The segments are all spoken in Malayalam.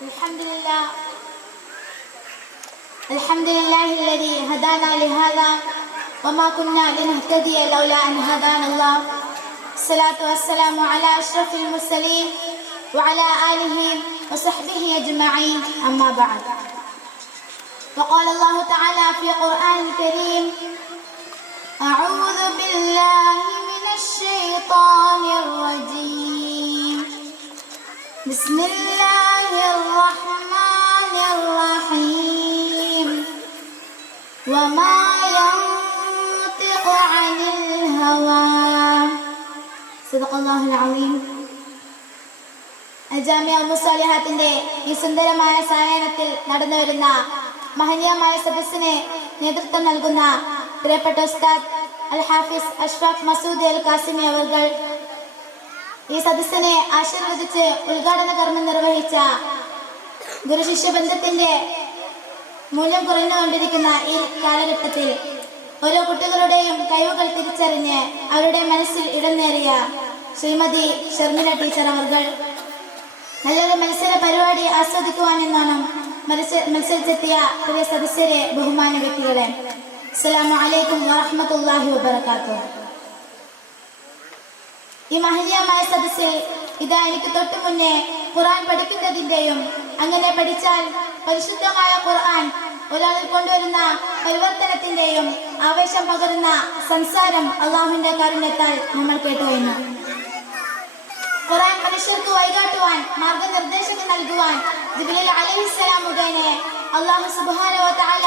الحمد لله الذي هدانا لهذا وما كنا لنهتدي لولا أن هدانا الله. الصلاة والسلام على أشرف المرسلين وعلى آله وصحبه أجمعين. أما بعد، وقال الله تعالى في القرآن الكريم: أعوذ بالله من الشيطان الرجيم. بسم الله الرحمن الرحيم. وما ينطق عن الهوى. صدق الله العظيم. ജാമിഅ മുസ്സലിഹാത്തിന്റെ ഈ സുന്ദരമായ സായാഹ്നത്തിൽ നടന്നു വരുന്ന മഹനീയമായ സദസ്സിന് നേതൃത്വം നൽകുന്ന പ്രിയപ്പെട്ട ഉസ്താദ് അൽ ഹാഫിസ് അഷ്ഫാഖ് മസൂദ് അൽ കാസിമി അവർ, ഈ സദസ്സിനെ ആശീർവദിച്ച് ഉദ്ഘാടന കർമ്മം നിർവഹിച്ച ഗുരുശിഷ്യ ബന്ധത്തിന്റെ മൂല്യം കുറഞ്ഞുകൊണ്ടിരിക്കുന്ന ഈ കാലഘട്ടത്തിൽ ഓരോ കുട്ടികളുടെയും കഴിവുകൾ തിരിച്ചറിഞ്ഞ് അവരുടെ മനസ്സിൽ ഇടം നേടിയ ശ്രീമതി ഷർമില ടീച്ചർ അവർ, നല്ലൊരു മത്സര പരിപാടി ആസ്വദിക്കുവാനെന്നാണ് മത്സരിച്ചെത്തിയ പ്രിയ സദസ്യരെ, ബഹുമാന വ്യക്തികളെ, അസ്സലാമു അലൈക്കും വറഹ്മത്തുള്ളാഹി വബറകാതുഹു. ഈ മഹനീയമായ സദസ്സിൽ ഇതാ എനിക്ക് തൊട്ടു മുന്നേ ഖുർആൻ പഠിക്കുന്നതിന്റെയും അങ്ങനെ പഠിച്ചാൽ പരിശുദ്ധമായ ഖുർആൻ ഒരാളിൽ കൊണ്ടുവരുന്ന പരിവർത്തനത്തിന്റെയും ആവേശം പകരുന്ന സംസാരം അള്ളാഹുവിന്റെ കാരുണ്യത്താൽ നമ്മൾ കേട്ടുകഴിഞ്ഞു. ഖുർആൻ മനുഷ്യർക്ക് വഴികാട്ടുവാൻ, മാർഗനിർദ്ദേശങ്ങൾ നൽകുവാൻ ജിബ്രീൽ അലൈഹിസ്സലാം മുഖേന അല്ലാഹു സുബ്ഹാനഹു വ തആല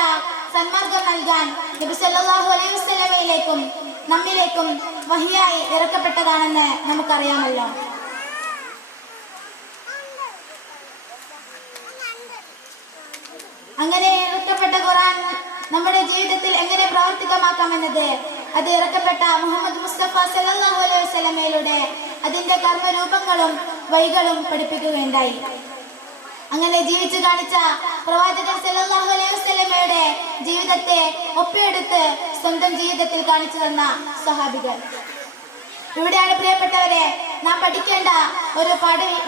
സന്മാർഗം നൽകാൻ നബി സല്ലല്ലാഹു അലൈഹി വസല്ലമയിലേക്കും നമ്മിലേക്കും വഹിയായി ഇറക്കപ്പെട്ടതാണെന്ന് നമുക്കറിയാമല്ലോ. അങ്ങനെ ഇറക്കപ്പെട്ട ഖുർആൻ നമ്മുടെ ജീവിതത്തിൽ എങ്ങനെ പ്രാവർത്തികമാക്കാമെന്നത് അത് ഇറക്കപ്പെട്ട മുഹമ്മദ് മുസ്തഫ സല്ലല്ലാഹു അലൈഹി വസല്ലമയിലൂടെ അതിന്റെ കർമ്മരൂപങ്ങളും വഴികളും പഠിപ്പിക്കുകയുണ്ടായി. അങ്ങനെ ജീവിച്ചു കാണിച്ച പ്രവാചകൻ സല്ലല്ലാഹു അലൈഹി വസല്ലമയുടെ ജീവിതത്തെ ഒപ്പിയെടുത്ത് സ്വന്തം ജീവിതത്തിൽ കാണിച്ചു തന്ന സ്വഹാബികൾ. ഇവിടെയാണ് പ്രിയപ്പെട്ടവരെ നാം പഠിക്കേണ്ട ഒരു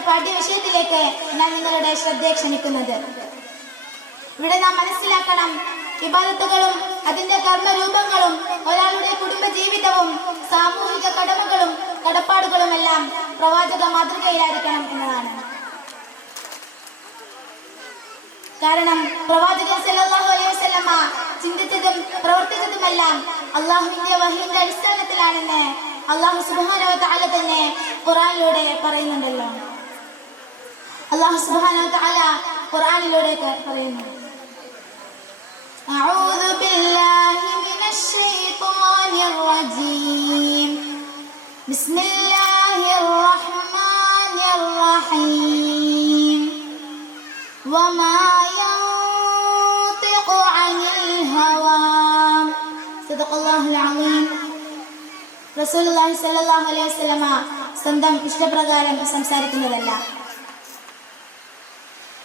പാഠ്യവിഷയത്തിലേക്ക് ഞാൻ നിങ്ങളുടെ ശ്രദ്ധയെ ക്ഷണിക്കുന്നത്. ഇവിടെ നാം മനസ്സിലാക്കണം, ഇബാദത്തുകളും അതിന്റെ കർമ്മരൂപങ്ങളും ഒരാളുടെ കുടുംബ ജീവിതവും സാമൂഹിക കടമകളും കടപ്പാടുകളുമെല്ലാം പ്രവാചക മാതൃകയിലായിരിക്കണം എന്നതാണ്. കാരണം പ്രവാചകൻ സല്ലല്ലാഹു അലൈഹി വസല്ലമ ചിന്തിച്ചതും പ്രവർത്തിച്ചതുമെല്ലാം അള്ളാഹുവിന്റെ വഹീന്റെ അടിസ്ഥാനത്തിലാണെന്ന് അള്ളാഹു സുബ്ഹാനഹു വ തആല തന്നെ ഖുർആനിലൂടെ പറയുന്നുണ്ടല്ലോ. അള്ളാഹു സുബ്ഹാനഹു വ തആല ഖുർആനിലൂടെ പറയുന്നു: അഊദു ബില്ലാഹി മിനശ് ശൈത്വാനിർ റജീം. ബിസ്മില്ലാഹിർ റഹ്മാനിർ റഹീം. വമാ യൻതിഖു അനിൽ ഹവാ. സദഖല്ലാഹുൽ അലീം. റസൂലുള്ളാഹി സ്വല്ലല്ലാഹു അലൈഹി വസല്ലമ സ്വന്തം ഇഷ്ടപ്രകാരം സംസാരിക്കുന്നതല്ല.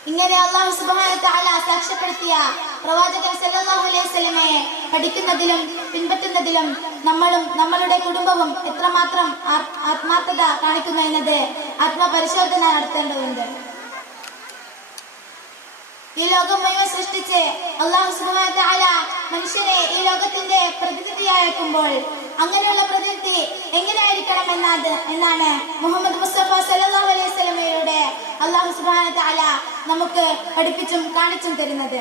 ഇങ്ങനെ അല്ലാഹു സുബ്ഹാനഹു വ തആല സാക്ഷ്യപ്പെടുത്തിയ പ്രവാചകൻ സല്ലല്ലാഹു അലൈഹി വസല്ലമയെ പഠിക്കുന്നതിലും പിൻപറ്റുന്നതിലും നമ്മളും നമ്മളുടെ കുടുംബവും എത്രമാത്രം ആത്മാർത്ഥത കാണിക്കുന്നു എന്നത് ആത്മപരിശോധന നടത്തേണ്ടതുണ്ട്. ഈ ലോകം മുഴുവൻ സൃഷ്ടിച്ച് അല്ലാഹു സുബ്ഹാനഹു വ തആല മനുഷ്യനെ ഈ ലോകത്തിന്റെ പ്രതിനിധിയാക്കുമ്പോൾ അങ്ങനെയുള്ള പ്രതിനിധി എങ്ങനെയായിരിക്കണം എന്നാണ് മുഹമ്മദ് മുസ്തഫ സല്ലല്ലാഹു അലൈഹി വസല്ലമയിലൂടെ അല്ലാഹു സുബ്ഹാനഹു വ തആല നമുക്ക് പഠിപ്പിച്ചും കാണിച്ചും തരുന്നത്.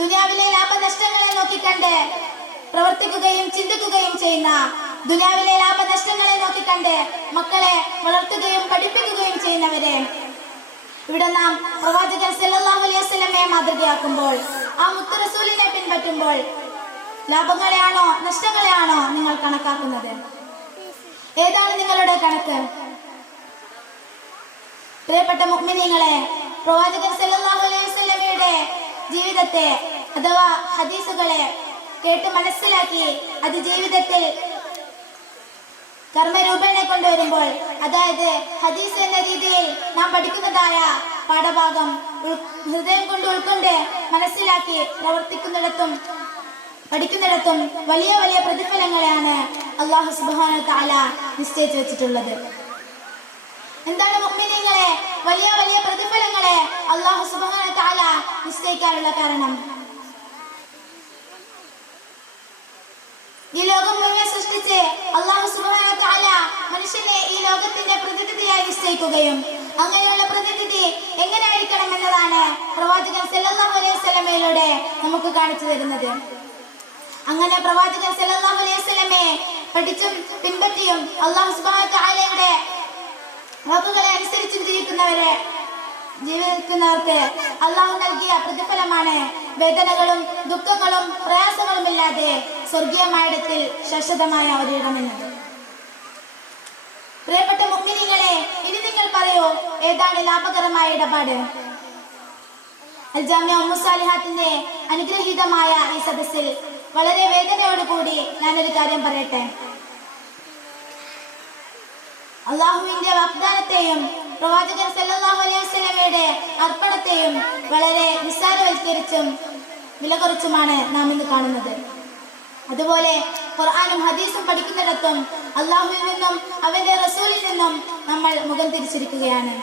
ദുനിയാവിലെ ലാഭനഷ്ടങ്ങളെ നോക്കിക്കണ്ട് പ്രവർത്തിക്കുകയും ചിന്തിക്കുകയും ചെയ്യുന്ന, ദുനിയാവിലെ ലാഭനഷ്ടങ്ങളെ നോക്കിക്കണ്ട് മക്കളെ വളർത്തുകയും പഠിപ്പിക്കുകയും ചെയ്യുന്നവരെ ഇവിടെ നാം പ്രവാചകൻ സല്ലല്ലാഹു അലൈഹി വസല്ലമയെ മാതൃകയാക്കുമ്പോൾ, ആ മുത്ത് റസൂലിനെ പിൻപറ്റുമ്പോൾ ലാഭങ്ങളെയാണോ നഷ്ടങ്ങളെയാണോ നിങ്ങൾ കണക്കാക്കുന്നത്? ഏതാണ് നിങ്ങളുടെ കണക്ക്? പ്രിയപ്പെട്ട മുഅ്മിനീങ്ങളെ, പ്രവാചകൻ സല്ലല്ലാഹു അലൈഹി വസല്ലമയുടെ ജീവിതത്തെ അഥവാ ഹദീസുകളെ കേട്ട് മനസ്സിലാക്കി അത് ജീവിതത്തിൽ കർമ്മരൂപേണ കൊണ്ടുവരുമ്പോൾ, അതായത് ഹദീസ് എന്ന രീതിയിൽ നാം പഠിക്കുന്നതായ പാഠഭാഗം ഹൃദയം കൊണ്ട് ഉൾക്കൊണ്ട് മനസ്സിലാക്കി പ്രവർത്തിക്കുന്നിടത്തും പഠിക്കുന്നിടത്തും വലിയ വലിയ പ്രതിഫലങ്ങളെയാണ് അല്ലാഹു സുബ്ഹാനഹു വ തആല നിശ്ചയിച്ചു വെച്ചിട്ടുള്ളത്. എന്താണ് മുഅ്മിനീങ്ങളെ വലിയ വലിയ അല്ലാഹു സുബ്ഹാനഹു വ തആല നിശ്ചയിക്കാനുള്ള കാരണം? ഈ ലോകം മുഴുവൻ സൃഷ്ടിച്ച് അല്ലാഹു സുബ്ഹാനഹു വ തആല മനുഷ്യനെ ഈ ലോകത്തിന്റെ പ്രതിനിധിയായി നിശ്ചയിക്കുകയും അങ്ങനെയുള്ള പ്രതിനിധി എങ്ങനെയായിരിക്കണം എന്നതാണ് പ്രവാചകൻ സല്ലല്ലാഹു അലൈഹി വസല്ലമയിലൂടെ നമുക്ക് കാണിച്ചു തരുന്നത്. അങ്ങനെ പ്രവാചകൻ സല്ലല്ലാഹു അലൈഹി വസല്ലമയെ പഠിച്ചും പിൻപറ്റിയും അല്ലാഹു സുബ്ഹാനഹു വ തആലയുടെ വാക്കുകളെ അനുസരിച്ചും ജീവിക്കുന്നവർക്ക് അല്ലാഹു നൽകിയ പ്രതിഫലമാണ് വേദനകളും ദുഃഖങ്ങളും പ്രയാസങ്ങളും ഇല്ലാതെ സ്വർഗീയമായിടത്തിൽ ശാശ്വതമായ ഒരിടമെന്നത്. പ്രിയപ്പെട്ട മുഅ്മിനീങ്ങളെ, ഇനി നിങ്ങൾ പറയൂ, ഏതാണ് ലാഭകരമായ ഇടപാട്? അൽ ജാമിഅ ഉമ്മു സാലിഹാത്തിന്റെ അനുഗ്രഹീതമായ ഈ സദസ്സിൽ വളരെ വേദനയോടുകൂടി ഞാനൊരു കാര്യം പറയട്ടെ. അള്ളാഹുവിന്റെ വാഗ്ദാനത്തെയും പ്രവാചകൻ സല്ലല്ലാഹു അലൈഹി വസല്ലമയുടെ അർപ്പണത്തെയും വളരെ നിസ്സാരവൽക്കരിച്ചും വില കുറച്ചുമാണ് നാം ഇന്ന് കാണുന്നത്. അതുപോലെ ഖുർആനും ഹദീസും പഠിക്കുന്നിടത്തും അള്ളാഹുവിൽ നിന്നും അവന്റെ റസൂലിൽ നിന്നും നമ്മൾ മുഖം തിരിച്ചിരിക്കുകയാണ്.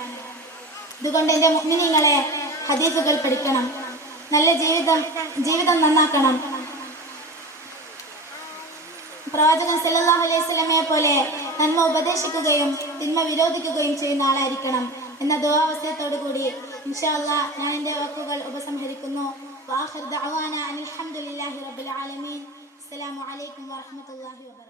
അതുകൊണ്ട് എൻ്റെ മുഅ്മിനീങ്ങളെ, ഹദീസുകൾ പഠിക്കണം, നല്ല ജീവിതം നന്നാക്കണം. പ്രവാചകൻ സല്ലല്ലാഹു അലൈഹി വസല്ലമയെ പോലെ നന്മ ഉപദേശിക്കുകയും തിന്മ വിരോധിക്കുകയും ചെയ്യുന്ന ആളായിരിക്കണം എന്ന ദുആവസ്യത്തോടു കൂടി ഇൻഷാ അല്ലാഹ് ഞാൻ എൻ്റെ വാക്കുകൾ ഉപസംഹരിക്കുന്നു. വആഖിറു ദഅവാന അനിൽ ഹംദുലില്ലാഹി റബ്ബിൽ ആലമീൻ. അസ്സലാമു അലൈക്കും വറഹ്മത്തുള്ളാഹി വബറകാതുഹു.